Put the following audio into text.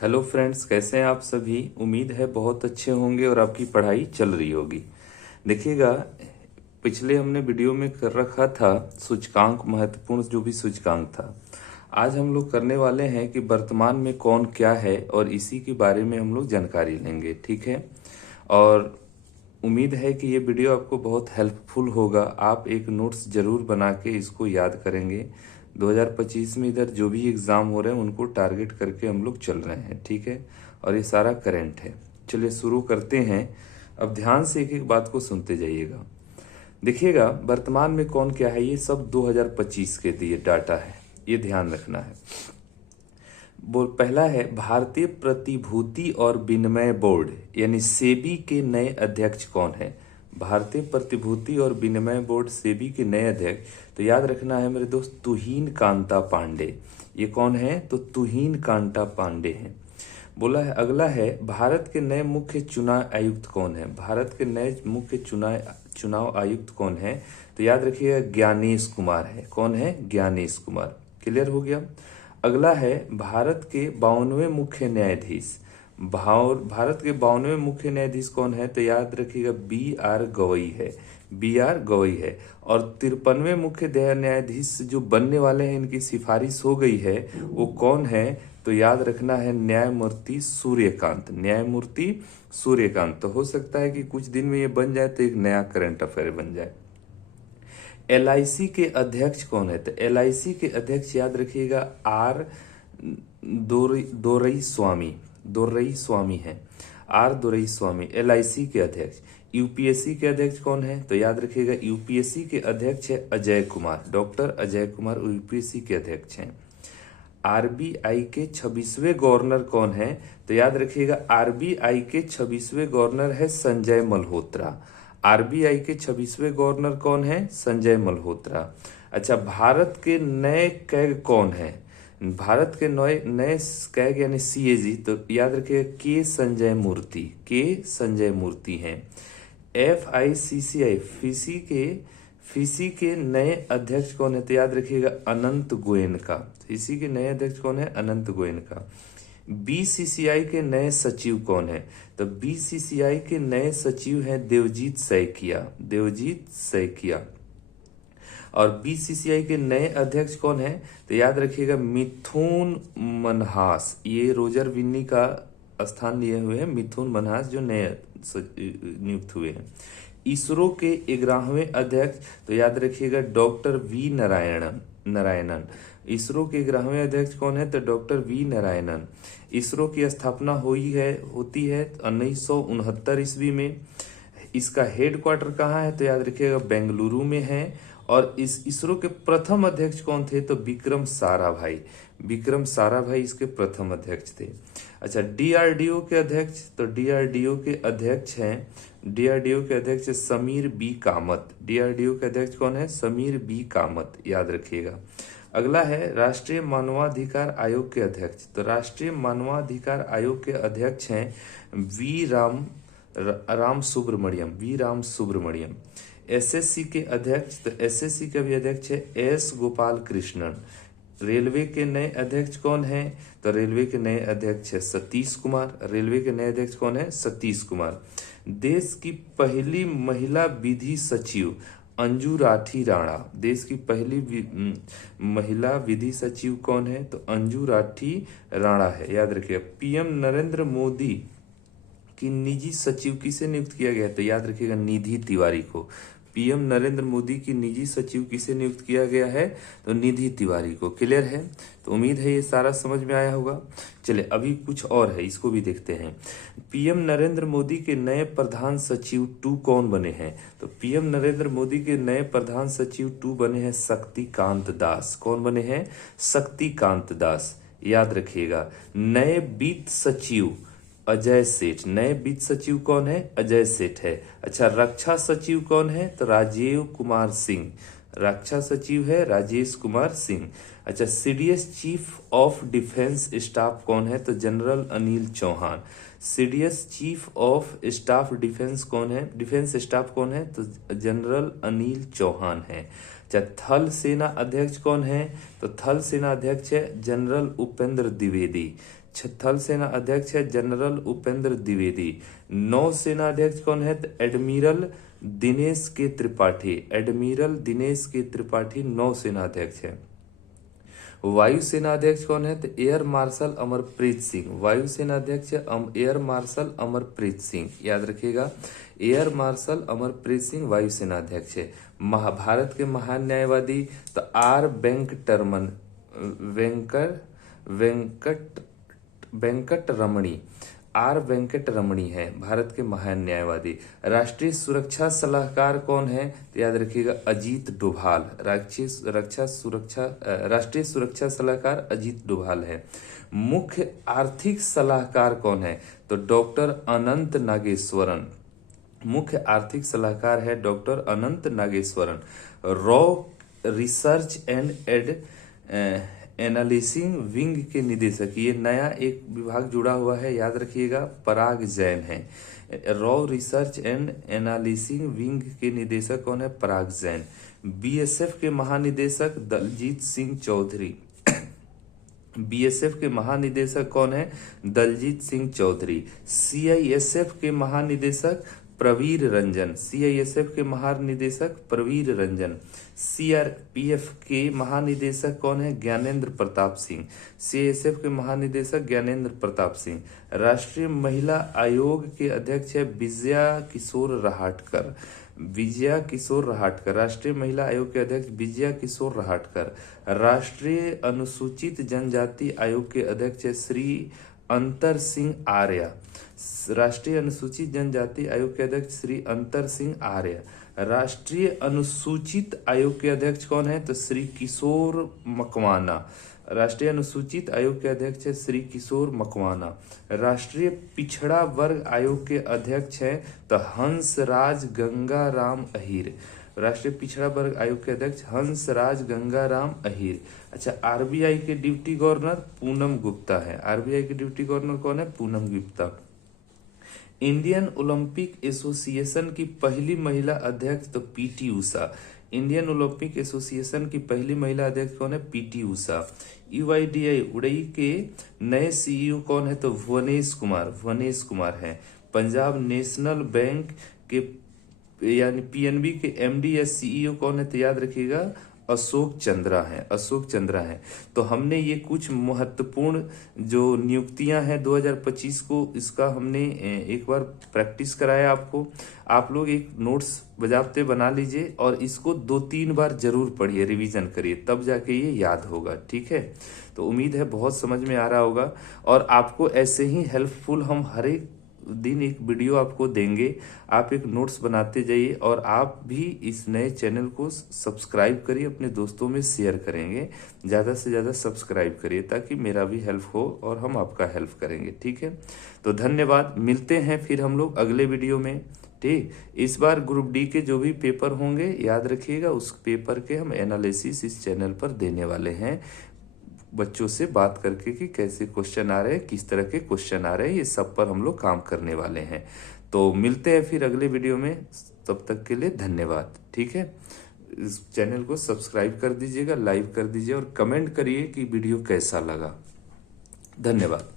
Hello friends, कैसे हैं आप सभी। उम्मीद है बहुत अच्छे होंगे और आपकी पढ़ाई चल रही होगी। देखिएगा, पिछले हमने वीडियो में कर रखा था सूचकांक, महत्वपूर्ण जो भी सूचकांक था। आज हम लोग करने वाले हैं कि वर्तमान में कौन क्या है और इसी के बारे में हम लोग जानकारी लेंगे, ठीक है। और उम्मीद है कि ये वीडियो आपको बहुत हेल्पफुल होगा। आप एक नोट्स जरूर बना के इसको याद करेंगे। 2025 में इधर जो भी एग्ज़ाम हो रहे हैं उनको टारगेट करके हम लोग चल रहे हैं, ठीक है। और ये सारा करंट है। चलिए शुरू करते हैं। अब ध्यान से एक एक बात को सुनते जाइएगा। देखिएगा, वर्तमान में कौन क्या है, ये सब 2025 के दिए डाटा है, ये ध्यान रखना है। बोल पहला है, भारतीय प्रतिभूति और विनिमय बोर्ड यानी सेबी के नए अध्यक्ष कौन है। भारतीय प्रतिभूति और विनिमय बोर्ड सेबी के नए अध्यक्ष, तो याद रखना है मेरे दोस्त, तुहिन कांता पांडे। ये कौन है, तो तुहिन कांता पांडे हैं। बोला है अगला है, भारत के नए मुख्य चुनाव आयुक्त कौन है। भारत के नए मुख्य चुनाव आयुक्त कौन है, तो याद रखिएगा ज्ञानेश कुमार है। कौन है, ज्ञानेश कुमार। क्लियर हो गया। अगला है, भारत के 52वें मुख्य न्यायाधीश। भारत के 52वें मुख्य न्यायाधीश कौन है, तो याद रखिएगा बी आर गवई है। बी आर गवई है। और 53वें मुख्य न्यायाधीश जो बनने वाले हैं, इनकी सिफारिश हो गई है, वो कौन है, तो याद रखना है न्यायमूर्ति सूर्यकांत। न्यायमूर्ति सूर्यकांत। तो हो सकता है कि कुछ दिन में ये बन जाए तो एक नया करंट अफेयर बन जाए। एलआईसी के अध्यक्ष कौन है, तो एलआईसी के अध्यक्ष याद रखिएगा आर दोरई स्वामी। दोरई स्वामी है। आर दोरई स्वामी एलआईसी के अध्यक्ष। यूपीएससी के अध्यक्ष कौन है, तो याद रखिएगा यूपीएससी के अध्यक्ष है अजय कुमार। डॉक्टर अजय कुमार यूपीएससी के अध्यक्ष हैं। आरबीआई के 26वें गवर्नर कौन है, तो याद रखिएगा आरबीआई के 26वें गवर्नर है संजय मल्होत्रा। आरबीआई के 26वें गवर्नर कौन है, संजय मल्होत्रा। अच्छा, भारत के नए कैग कौन है। भारत के नए नए कैग यानी सीएजी, तो याद रखिएगा के संजय मूर्ति। के संजय मूर्ति हैं। एफआईसीसीआई फीसी के नए अध्यक्ष कौन है, तो याद रखिएगा अनंत गोयन का। फीसी के नए अध्यक्ष कौन है, अनंत गोयन का। बीसीसीआई के नए सचिव कौन है, तो बीसीसीआई के नए सचिव हैं देवजीत सैकिया। देवजीत सैकिया। और बीसीसीआई के नए अध्यक्ष कौन है, तो याद रखिएगा मिथुन मनहास। ये रोजर विन्नी का स्थान लिए हुए हैं मिथुन मनहास, जो नए नियुक्त हुए हैं। इसरो के 11वें अध्यक्ष, तो याद रखिएगा डॉक्टर वी नारायणन। इसरो के 11वें अध्यक्ष कौन है, तो डॉक्टर वी नारायणन। इसरो की स्थापना होती है 1969 ईस्वी में। इसका हेडक्वार्टर कहाँ है, तो याद रखिएगा बेंगलुरु में है। और इस इसरो के प्रथम अध्यक्ष कौन थे, तो विक्रम साराभाई। विक्रम साराभाई इसके प्रथम अध्यक्ष थे। अच्छा, डीआरडीओ के अध्यक्ष, तो डीआरडीओ के अध्यक्ष हैं समीर बी कामत। डीआरडीओ के अध्यक्ष कौन है, समीर बी कामत, याद रखिएगा। अगला है राष्ट्रीय मानवाधिकार आयोग के अध्यक्ष, तो राष्ट्रीय मानवाधिकार आयोग के अध्यक्ष हैं वी राम सुब्रमण्यम। एसएससी के अध्यक्ष, तो एसएससी के भी अध्यक्ष है एस गोपाल कृष्णन। रेलवे के नए अध्यक्ष कौन है, तो रेलवे के नए अध्यक्ष है सतीश कुमार। रेलवे के नए अध्यक्ष कौन है, सतीश कुमार। देश की पहली महिला विधि सचिव अंजू राठी राणा। देश की पहली महिला विधि सचिव कौन है, तो अंजू राठी राणा है, याद रखिएगा। पीएम नरेंद्र मोदी की निजी सचिव किसे नियुक्त किया गया, तो याद रखिएगा निधि तिवारी को। पीएम नरेंद्र मोदी की निजी सचिव किसे नियुक्त किया गया है, तो निधि तिवारी को। क्लियर है। तो उम्मीद है ये सारा समझ में आया होगा। चलिए अभी कुछ और है, इसको भी देखते हैं। पीएम नरेंद्र मोदी के नए प्रधान सचिव 2 कौन बने हैं, तो पीएम नरेंद्र मोदी के नए प्रधान सचिव 2 बने हैं शक्तिकांत दास। कौन बने हैं, शक्तिकांत दास, याद रखिएगा। नए वित्त सचिव अजय सेठ। नए वित्त सचिव कौन है, अजय सेठ है। अच्छा, रक्षा सचिव कौन है, तो राजीव कुमार सिंह। रक्षा सचिव है राजेश कुमार सिंह। अच्छा, CDS chief of defence staff कौन है, तो general Anil Chauhan. CDS chief of staff defence staff कौन है, तो जनरल अनिल चौहान है। अच्छा, थल सेना अध्यक्ष कौन है, तो थल सेना अध्यक्ष है जनरल उपेंद्र द्विवेदी। थल सेना अध्यक्ष है जनरल उपेंद्र द्विवेदी। नौसेना अध्यक्ष कौन है? तो एडमिरल दिनेश के त्रिपाठी। एडमिरल दिनेश के त्रिपाठी नौसेना अध्यक्ष है। वायुसेना अध्यक्ष कौन है? तो एयर मार्शल अमरप्रीत सिंह। वायुसेना अध्यक्ष है एयर मार्शल अमरप्रीत सिंह, याद रखिएगा, एयर मार्शल अमरप्रीत सिंह वायुसेना अध्यक्ष है। महाभारत के महान न्यायवादी तो are Venkataraman Venkat Ramani, are Venkat रमणी है भारत के महान न्यायवादी। राष्ट्रीय सुरक्षा सलाहकार कौन है? तो याद रखिएगा अजीत डोभाल। राष्ट्रीय सुरक्षा सलाहकार अजीत डोभाल है। मुख्य आर्थिक सलाहकार कौन है? तो डॉक्टर अनंत नागेश्वरन। मुख्य आर्थिक सलाहकार है डॉक्टर अनंत नागेश्वरन। रॉ रिसर्च एंड एनालिसिंग विंग के निदेशक, ये नया एक विभाग जुड़ा हुआ है, याद रखिएगा, पराग जैन है। Raw research and analysing wing के निदेशक कौन है? पराग जैन। बीएसएफ के महानिदेशक दलजीत सिंह चौधरी। बीएसएफ के महानिदेशक कौन है? दलजीत सिंह चौधरी। सीआईएसएफ के महानिदेशक प्रवीर रंजन। सीआईएसएफ के महानिदेशक प्रवीर रंजन। सीआरपीएफ के महानिदेशक कौन है? ज्ञानेंद्र प्रताप सिंह। सीआईएसएफ के महानिदेशक ज्ञानेंद्र प्रताप सिंह। राष्ट्रीय महिला आयोग के अध्यक्ष है विजया किशोर रहाटकर। विजया किशोर रहाटकर, राष्ट्रीय महिला आयोग के अध्यक्ष विजया किशोर रहाटकर। राष्ट्रीय अनुसूचित जनजाति आयोग के अध्यक्ष है श्री अंतर सिंह आर्य। राष्ट्रीय अनुसूचित जनजाति आयोग के अध्यक्ष श्री अंतर सिंह आर्य। राष्ट्रीय अनुसूचित आयोग के अध्यक्ष कौन है? तो श्री किशोर मकवाना। राष्ट्रीय अनुसूचित आयोग के अध्यक्ष है श्री किशोर मकवाना। राष्ट्रीय पिछड़ा वर्ग आयोग के अध्यक्ष है तो हंसराज गंगाराम अहीर। राष्ट्रीय पिछड़ा वर्ग आयोग के अध्यक्ष हंसराज गंगाराम अहीर। अच्छा, आरबीआई के डिप्टी गवर्नर पूनम गुप्ता है। आरबीआई के डिप्टी गवर्नर कौन है? Poonam Gupta. Indian Olympic association की पहली महिला अध्यक्ष तो PT Usha. Indian Olympic association की पहली महिला अध्यक्ष कौन है? पीटी उषा। यूआईडीआई उड़ई के नए सीईओ कौन है? तो भुवनेश कुमार है। पंजाब नेशनल बैंक के यानी पीएनबी के एमडी या सीईओ कौन है? तो याद रखिएगा अशोक चंद्रा है। तो हमने ये कुछ महत्वपूर्ण जो नियुक्तियां हैं 2025 को, इसका हमने एक बार प्रैक्टिस कराया आपको। आप लोग एक नोट्स बजाते बना लीजिए और इसको 2-3 बार जरूर पढ़िए, रिवीजन करिए, तब जाके ये याद होगा, ठीक है। तो उम्मीद है बहुत समझ में आ रहा होगा और आपको ऐसे ही हेल्पफुल हम हर एक दिन एक वीडियो आपको देंगे। आप एक नोट्स बनाते जाइए और आप भी इस नए चैनल को सब्सक्राइब करिए, अपने दोस्तों में शेयर करेंगे, ज़्यादा से ज़्यादा सब्सक्राइब करिए ताकि मेरा भी हेल्प हो और हम आपका हेल्प करेंगे, ठीक है। तो धन्यवाद, मिलते हैं फिर हम लोग अगले वीडियो में, ठीक। इस बार ग्रुप डी के जो भी पेपर होंगे याद रखिएगा, उस पेपर के हम एनालिसिस इस चैनल पर देने वाले हैं, बच्चों से बात करके कि कैसे क्वेश्चन आ रहे हैं, किस तरह के क्वेश्चन आ रहे हैं, ये सब पर हम लोग काम करने वाले हैं। तो मिलते हैं फिर अगले वीडियो में, तब तक के लिए धन्यवाद, ठीक है। इस चैनल को सब्सक्राइब कर दीजिएगा, लाइक कर दीजिए और कमेंट करिए कि वीडियो कैसा लगा। धन्यवाद।